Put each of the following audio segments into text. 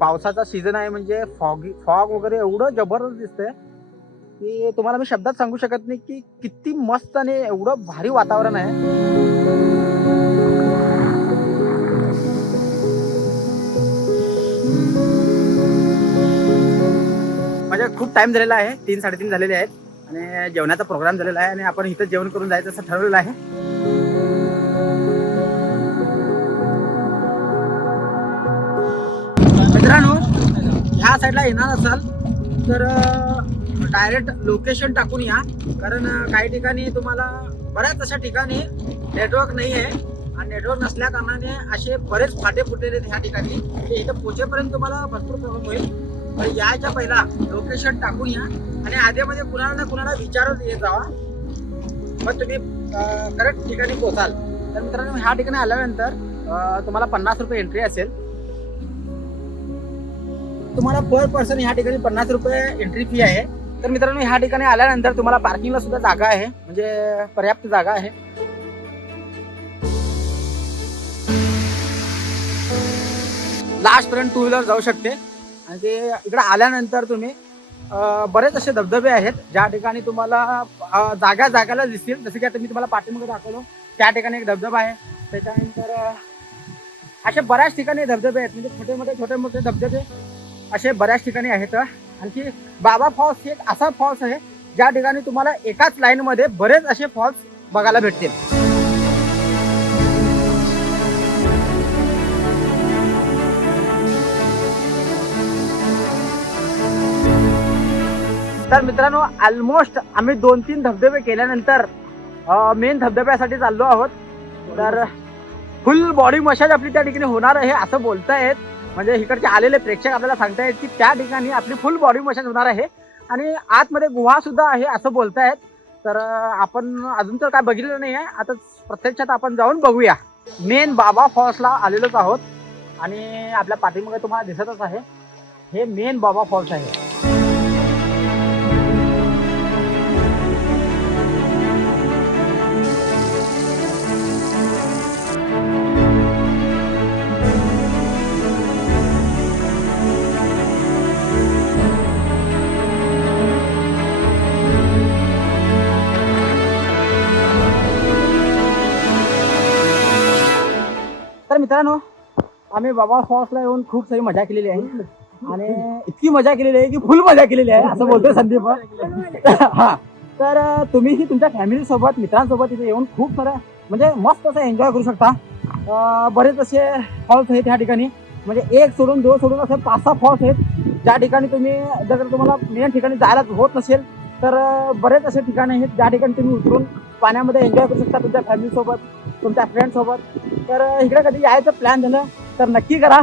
पावसाचा सीझन आहे म्हणजे फॉगी फॉग वगैरे एवढं जबरदस्त दिसतंय की तुम्हाला मी शब्दात सांगू शकत नाही की किती मस्त आणि एवढं भारी वातावरण आहे. म्हणजे खूप टाइम झालेला आहे तीन साडेतीन झालेले आहेत आणि जेवणाचा प्रोग्राम झालेला आहे आणि आपण इथं जेवण करून जायचं असं ठरवलेलं आहे. ह्या साईडला येणार असाल तर डायरेक्ट लोकेशन टाकून या. कारण काही ठिकाणी तुम्हाला बऱ्याच अशा ठिकाणी नेटवर्क नाही आहे आणि नेटवर्क नसल्या कारणाने असे बरेच फाटे फुटलेले आहेत ह्या ठिकाणी. की इथं पोचेपर्यंत तुम्हाला भरपूर प्रॉब्लेम होईल. तर याच्या पहिला लोकेशन टाकून या. आणि आधीमध्ये कुणाला ना कुणाला विचारत येत जावा मग तुम्ही करेक्ट ठिकाणी पोचाल तर मित्रांनो ह्या ठिकाणी आल्यानंतर तुम्हाला पन्नास रुपये एंट्री असेल. तुम्हाला पर पर्सन ह्या ठिकाणी पन्नास रुपये एंट्री फी आहे. तर मित्रांनो ह्या ठिकाणी आल्यानंतर तुम्हाला पार्किंगला सुद्धा जागा आहे. म्हणजे पर्याप्त जागा आहे. लास्ट पर्यंत टू व्हीलर जाऊ शकते. आणि ते इकडे आल्यानंतर तुम्ही बरेच असे धबधबे आहेत ज्या ठिकाणी तुम्हाला जागा जागाला दिसतील. जसं की आता मी तुम्हाला पाठीमध्ये दाखवलो. त्या ठिकाणी एक धबधबा आहे. त्याच्यानंतर अशा बऱ्याच ठिकाणी धबधबे आहेत. म्हणजे छोटे मोठे छोटे मोठे धबधबे. असे बऱ्याच ठिकाणी आहेत. आणखी बाबा फॉल्स एक असा फॉल्स आहे ज्या ठिकाणी तुम्हाला एकाच लाईन मध्ये बरेच असे फॉल्स बघायला भेटतील. तर मित्रांनो ऑलमोस्ट आम्ही दोन तीन धबधबे केल्यानंतर मेन धबधब्यासाठी चाललो आहोत. तर फुल बॉडी मशाज आपली त्या ठिकाणी होणार आहे असं बोलतायत. म्हणजे इकडचे आलेले प्रेक्षक आपल्याला सांगतायत की त्या ठिकाणी आपली फुल बॉडी मसाज होणार आहे. आणि आतमध्ये गुहा सुद्धा आहे असं बोलतायत. तर आपण अजून तर काय बघितलं नाही आहे आता प्रत्यक्षात आपण जाऊन बघूया. मेन बाबा फॉल्सला आलेलोच आहोत. आणि आपल्या पाठीमागे तुम्हाला दिसतच आहे. हे मेन बाबा फॉल्स आहे. मित्रांनो आम्ही बाबा फॉल्सला येऊन खूप सारी मजा केलेली आहे. आणि इतकी मजा केलेली आहे की फुल मजा केलेली आहे असं बोलतोय संदीप. हा. तर तुम्हीही तुमच्या फॅमिली सोबत मित्रांसोबत इथे येऊन खूप सारं म्हणजे मस्त असं एन्जॉय करू शकता. बरेच असे फॉल्स आहेत ह्या ठिकाणी. म्हणजे एक सोडून दोन सोडून असे पाच सहा फॉल्स आहेत. ज्या ठिकाणी तुम्ही जर तुम्हाला मेन ठिकाणी जायला होत नसेल तर बरेच असे ठिकाण आहेत. ज्या ठिकाणी तुम्ही उतरून पाण्यामध्ये एन्जॉय करू शकता तुमच्या फॅमिली सोबत. तुमच्या फ्रेंडसोबत तर इकडे कधी यायचं प्लॅन झालं तर नक्की करा.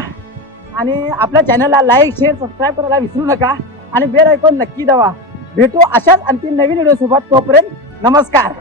आणि आपल्या चॅनलला लाईक शेअर सबस्क्राईब करायला विसरू नका. आणि बेल ऐकून नक्की दवा भेटू अशाच आणखी नवीन व्हिडिओसोबत तोपर्यंत नमस्कार.